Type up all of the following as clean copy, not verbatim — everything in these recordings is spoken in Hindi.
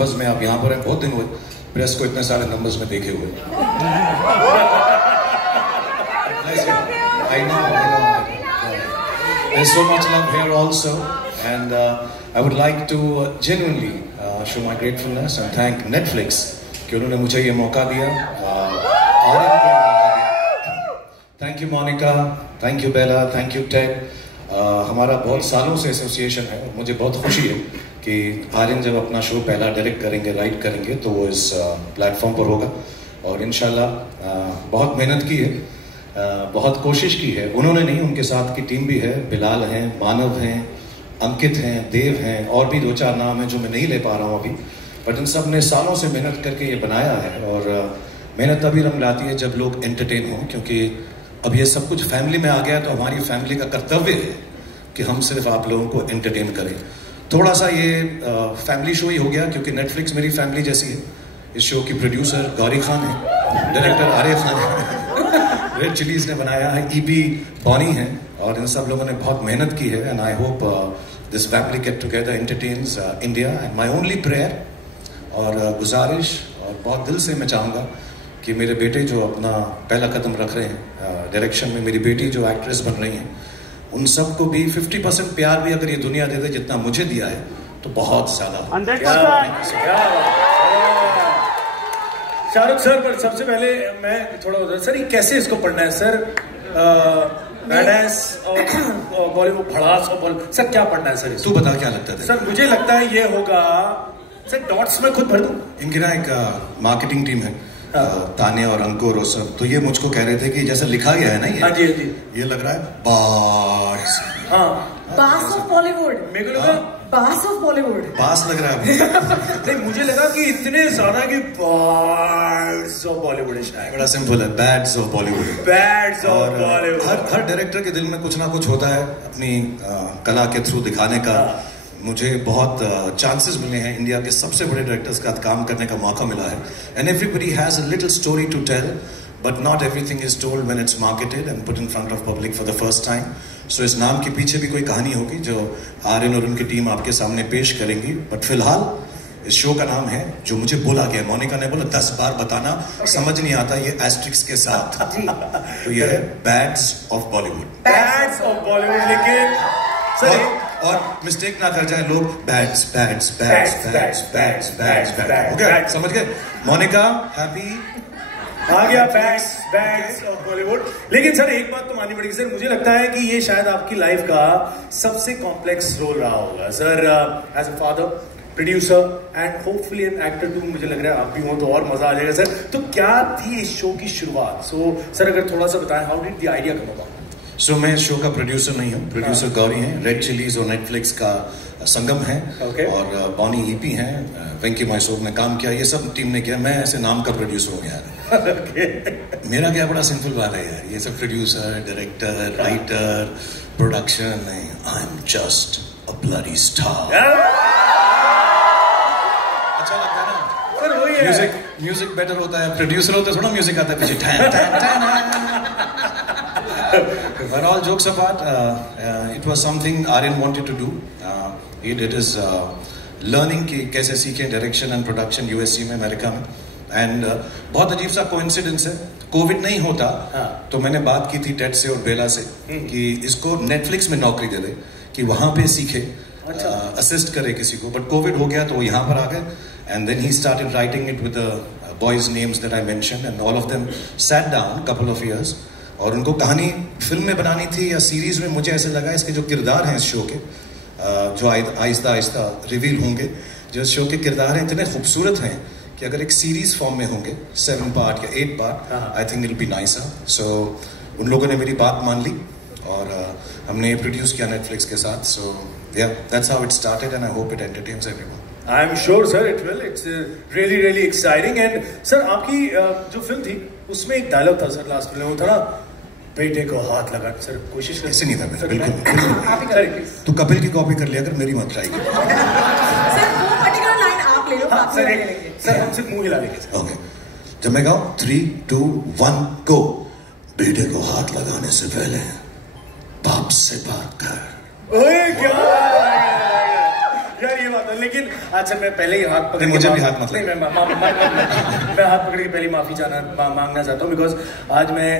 नंबर्स में आप यहाँ पर हैं, बहुत दिन हुए प्रेस को इतने सारे नंबर्स में देखे हुए। I know. There's so much love here also, and I would like to genuinely show my gratefulness and thank Netflix कि उन्होंने मुझे ये मौका दिया, Thank you Monica, thank you Bella, thank you Ted. हमारा बहुत सालों से एसोसिएशन है और मुझे बहुत खुशी है कि आर्यन जब अपना शो पहला डायरेक्ट करेंगे, राइट करेंगे, तो वो इस प्लेटफॉर्म पर होगा और इंशाल्लाह बहुत मेहनत की है, बहुत कोशिश की है उन्होंने, नहीं उनके साथ की टीम भी है, बिलाल हैं, मानव हैं, अंकित हैं, देव हैं, और भी 2-4 नाम हैं जो मैं नहीं ले पा रहा हूँ अभी, बट इन सब ने सालों से मेहनत करके ये बनाया है और मेहनत तभी रंग लाती है जब लोग एंटरटेन हों, क्योंकि अब ये सब कुछ फैमिली में आ गया तो हमारी फैमिली का कर्तव्य है कि हम सिर्फ आप लोगों को एंटरटेन करें। थोड़ा सा ये फैमिली शो ही हो गया क्योंकि नेटफ्लिक्स मेरी फैमिली जैसी है। इस शो की प्रोड्यूसर गौरी खान है, डायरेक्टर आर्य खान है, रेड चिलीज ने बनाया है, ईबी बॉनी है और इन सब लोगों ने बहुत मेहनत की है and I hope this family get together entertains India and my only prayer और गुजारिश और बहुत दिल से मैं चाहूँगा कि मेरे बेटे जो अपना पहला कदम रख रहे हैं डायरेक्शन में, मेरी बेटी जो एक्ट्रेस बन रही हैं, उन सबको भी 50% प्यार भी अगर ये दुनिया दे दे जितना मुझे दिया है तो बहुत ज्यादा। शाहरुख सर, पर सबसे पहले मैं थोड़ा सर ये कैसे इसको पढ़ना है सर? बैडएस और बॉलीवुड भड़ास और सर क्या पढ़ना है सर? तू बता क्या लगता है सर? मुझे लगता है ये होगा सर, डॉट्स में खुद भर दूं। इनकी ना एक मार्केटिंग टीम है, ताने और अंकुर और सब, तो ये मुझको कह रहे थे कि जैसा लिखा गया है ना ये, हाँ जी, जी, ये लग रहा है बास। हाँ, बास ऑफ बॉलीवुड। मेरे को लगा बास ऑफ बॉलीवुड, बास लग रहा है। नहीं, मुझे लगा कि इतने ज्यादा कि बास ऑफ बॉलीवुड है शायद। बड़ा सिंपल है, bads of Bollywood. Bads of Bollywood. हर डायरेक्टर के दिल में कुछ ना कुछ होता है अपनी कला के थ्रू दिखाने का। मुझे बहुत चांसेस मिले हैं, इंडिया के सबसे बड़े डायरेक्टर्स का काम करने का मौका मिला है and everybody has a little story to tell, but not everything is told when it's marketed and put in front of public for the first time. So इस नाम के पीछे भी कोई कहानी होगी जो आर्यन और उनकी टीम आपके सामने पेश करेंगी, बट फिलहाल इस शो का नाम है जो मुझे बोला गया, मोनिका ने बोला 10 बार बताना, समझ नहीं आता ये एस्ट्रिक्स के साथ, तो ये है bads of Bollywood. Bads of Bollywood, लेकिन और मिस्टेक ना कर जाए लोग, bads bads bads bads bads bads bads, okay समझ गए? मोनिका हैप्पी आ गया, बैड्स बैड्स ऑफ बॉलीवुड। लेकिन सर एक बात तो माननी पड़ेगी सर, मुझे लगता है कि ये शायद आपकी लाइफ का सबसे कॉम्प्लेक्स रोल रहा होगा sir, as a father, producer and hopefully an actor too. मुझे लग रहा है आप भी हो तो और मजा आ जाएगा सर। तो क्या थी इस शो की शुरुआत? सो सर अगर थोड़ा सा बताएं, how did the idea come about? So मैं शो का प्रोड्यूसर नहीं हूँ, प्रोड्यूसर गौरी हैं, रेड चिलीज और नेटफ्लिक्स का संगम है, और बॉनी ईपी हैं, वेंकी माइसोर ने काम किया, ये सब टीम ने किया, मैं ऐसे नाम का प्रोड्यूसर हूँ यार। मेरा क्या बड़ा सिंपल बात है यार, ये सब प्रोड्यूसर, डायरेक्टर, राइटर, प्रोडक्शन नहीं, I am just a bloody star. अच्छा लगता है ना सर? वही है, म्यूजिक बेटर होता है, प्रोड्यूसर होता है थोड़ा म्यूजिक आता है पीछे, tan tan tan. But all jokes apart, it was something Aryan wanted to do. He did his learning कि कैसे सीखें डायरेक्शन एंड प्रोडक्शन यूएससी में, अमेरिका में, एंड बहुत अजीब सा कोइंसिडेंस है, कोविड नहीं होता तो मैंने बात की थी टेड से और बेला से कि इसको नेटफ्लिक्स में नौकरी दे दे कि वहां पे सीखे, असिस्ट करे किसी को, बट कोविड हो गया तो वो यहाँ पर आ गए and then he started writing it with the boys names that I mentioned and all of them sat down couple of years, और उनको कहानी फिल्म में बनानी थी या सीरीज में। मुझे ऐसे लगा इसके जो किरदार हैं इस शो के, जो आहिस्ता आहिस्ता रिवील होंगे, जो इस शो के किरदार हैं इतने खूबसूरत हैं कि अगर एक सीरीज फॉर्म में होंगे 7 पार्ट या 8 part, I think it will be nicer. So उन लोगों ने मेरी बात मान ली और हमने ये प्रोड्यूस किया नेटफ्लिक्स के साथ। सो या that's how it started and I hope it entertains everyone. I am sure sir it will, it's really really exciting. And sir आपकी जो फिल्म थी उसमें एक डायलॉग था सर लास्ट में, वो था ना, बेटे को हाथ लगा। सर कोशिश ऐसे नहीं था मेरा, बिल्कुल। तू कपिल की कॉपी कर लिया, अगर मेरी मत ट्राई कर। सर वो पर्टिकुलर लाइन आप ले लो, सर हम सिर्फ मुंह हिला लेंगे। ओके, जब मैं गाऊं 3, 2, 1 गो। बेटे को हाथ लगाने से पहले बाप से बात कर। ओए क्या यार, ये बात लेकिन अच्छा मैं पहले ही हाथ पकड़ मुझे भी हाथ मत नहीं, मैं हाथ पकड़ के पहले माफी मांगना चाहता हूँ, बिकॉज आज मैं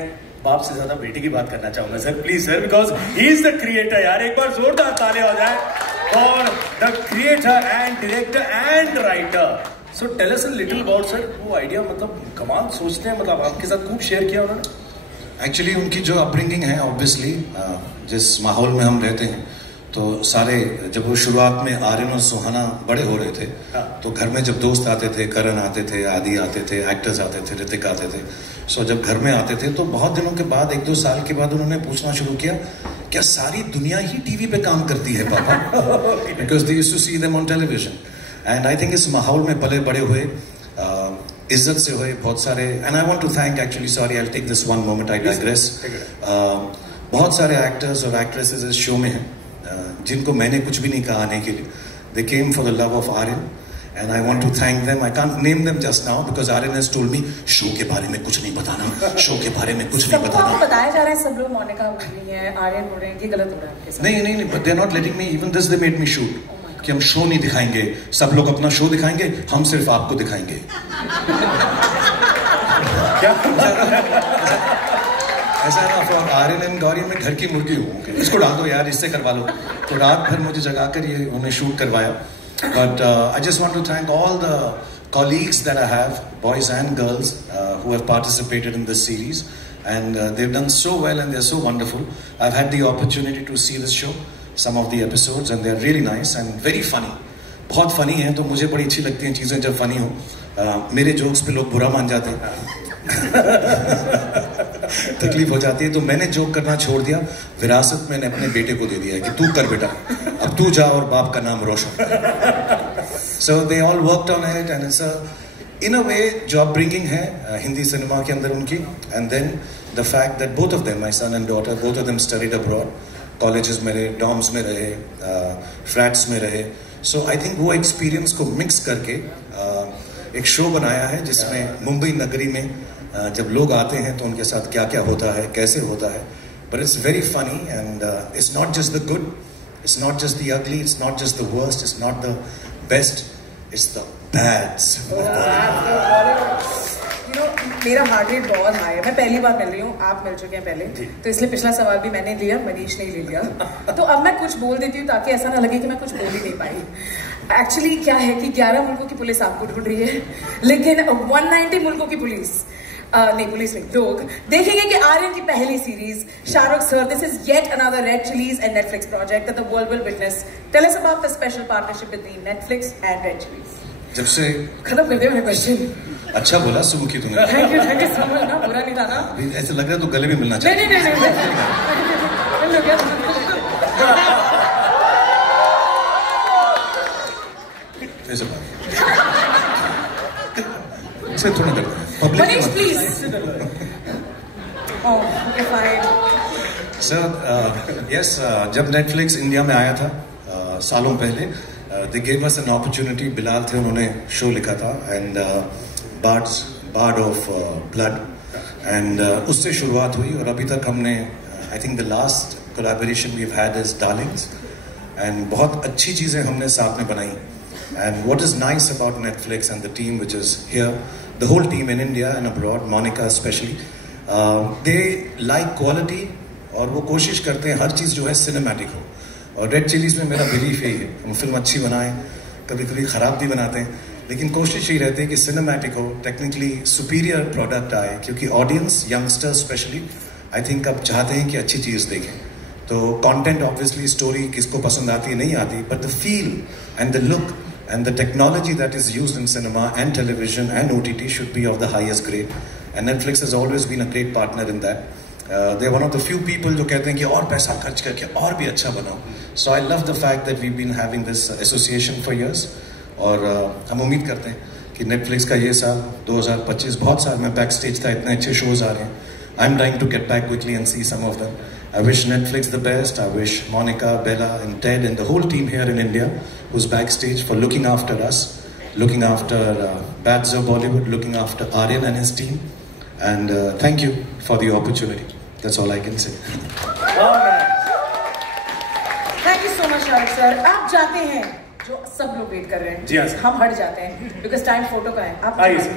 बाप से ज्यादा बेटे की बात करना चाहूंगा sir, please sir, because he is the creator यार। एक बार जोरदार ताली हो जाए for the creator and director and writer. So tell us a little about sir, वो आइडिया मतलब कमाल सोचते हैं, मतलब आपके साथ खूब शेयर किया उन्होंने। एक्चुअली उनकी जो अपब्रिंगिंग है, ऑब्वियसली जिस माहौल में हम रहते हैं, तो सारे जब वो शुरुआत में आर्यन और सुहाना बड़े हो रहे थे, तो घर में जब दोस्त आते थे, करण आते थे, आदि आते थे, एक्टर्स आते थे, ऋतिक आते थे, सो जब घर में आते थे तो बहुत दिनों के बाद, 1-2 साल के बाद उन्होंने पूछना शुरू किया, क्या सारी दुनिया ही टीवी पे काम करती है पापा? Because they used to see them on television. And I think इस माहौल में पले बड़े हुए, इज्जत से हुए बहुत सारे। And I want to thank, actually sorry I will take this one moment, I digress. बहुत सारे एक्टर्स और एक्ट्रेसेस इस शो में हैं जिनको मैंने कुछ भी नहीं कहा आने के लिए। They came for the love of Aryan and I want to thank them. I can't name them just now because Aryan has told me show के बारे में कुछ नहीं बताना, शो के बारे में कुछ नहीं बताना। सबको बताया जा रहा है, सब लोग मोनिका बोल रही है, आर्यन बोल रहे हैं, ये गलत हो रहा है आपके साथ। नहीं, but they are not letting me, even this they made me shoot कि हम शो नहीं दिखाएंगे, सब लोग अपना शो दिखाएंगे, हम सिर्फ आपको दिखाएंगे। ऐसा ना, फॉर आर्यन एंड गौरी मैं घर की मुर्गी हूँ, इसको डाल दो यार, इससे करवा लो। तो रात भर मुझे जगाकर ये उन्हें शूट करवाया। But I just want to thank all the colleagues that I have, boys and girls, who have participated in this series, and they've done so well and they're so wonderful. I've had the opportunity to see this show, some of the episodes, and they're really nice and very funny. बहुत फनी है, तो मुझे बड़ी अच्छी लगती हैं चीज़ें जब फनी हो। मेरे जोक्स पे लोग बुरा मान जाते हैं, तकलीफ हो जाती है, तो मैंने जोक करना छोड़ दिया। विरासत मैंने अपने बेटे को दे दिया है कि तू कर बेटा, अब तू जा और बाप का नाम रोशन। So they all worked on it and it's a, in a way, job bringing है हिंदी सिनेमा के अंदर उनकी। And then the fact that both of them, my son and daughter, both of them studied abroad, colleges में रहे, dorms में रहे, flats में रहे। So I think वो experience को mix करके एक शो बनाया है जिसमें मुंबई नगरी में जब लोग आते हैं तो उनके साथ क्या क्या होता है, कैसे होता है। But it's very funny and it's not just the good, it's not just the ugly, it's not just the worst, it's not the best, it's the bads. मेरा हार्ट रेट बहुत हाई है, मैं पहली बार मिल रही हूँ, आप मिल चुके हैं पहले, तो इसलिए पिछला सवाल भी मैंने लिया, मनीष ने ले लिया, तो अब मैं कुछ बोल देती हूँ ताकि ऐसा ना लगे कि मैं कुछ बोल ही नहीं पाई। एक्चुअली क्या है कि 11 मुल्कों की पुलिस आपको ढूंढ रही है, लेकिन 190 मुल्कों की पुलिस नहीं, पुलिस नहीं, लोग देखेंगे कि आर्यन की पहली series Shahrukh sir, this is yet another Red Chillies and Netflix project that the world will witness. Tell us about the special partnership between Netflix and Red Chillies. जब से खत्म कर दिया मैंने क्वेश्चन। अच्छा बोला सुमुखी तुमने। थैंक यू सो मच ना, बुरा नहीं था ना। ऐसे लग रहा है तो गले भी मिलना चाहिए। नहीं ऐसे बात इसे थोड़ा करते हैं public. Manish please. Okay fine. Sir yes, जब नेटफ्लिक्स इंडिया में आया था सालों पहले, they gave us an opportunity. Bilal थे, उन्होंने शो लिखा था and Bard of Blood, and उससे शुरुआत हुई और अभी तक हमने, I think the last collaboration we have had is Darlings, and बहुत अच्छी चीज़ें हमने साथ में बनाई। And what is nice about Netflix and the team which is here, the whole team in India and abroad, Monika specially, they like quality और वो कोशिश करते हैं हर चीज़ जो है सिनेमैटिक हो। और रेड चिलीज में मेरा बिलीफ यही है, हम फिल्म अच्छी बनाएं, कभी कभी ख़राब भी बनाते हैं, लेकिन कोशिश यही रहती है कि सिनेमैटिक हो, टेक्निकली सुपीरियर प्रोडक्ट आए, क्योंकि audience, youngsters specially, I think अब चाहते हैं कि अच्छी चीज़ देखें। तो कंटेंट ऑब्वियसली, स्टोरी किसको पसंद आती है नहीं आती, but the feel and the look and the technology that is used in cinema and television and OTT should be of the highest grade, and Netflix has always been a great partner in that. They're one of the few people जो कहते हैं कि और पैसा खर्च करके और भी अच्छा बनाओ। So I love the fact that we've been having this association for years, और हम उम्मीद करते हैं कि Netflix का ये साल 2025 बहुत साल में बैक स्टेज था, इतने अच्छे शोज आ रहे हैं। I'm dying to get back quickly and see some of them. I wish Netflix the best. I wish Monica, Bella and Ted and the whole team here in India who's backstage for looking after us, looking after Bats of Bollywood, looking after Aryan and his team. And thank you for the opportunity. That's all I can say. Thank you so much, Shahrukh sir. आप जाते हैं जो सब लोग वेट कर रहे हैं। जी हाँ सर। हम हट जाते हैं बिकॉज टाइम फोटो का है। आप आइए सर।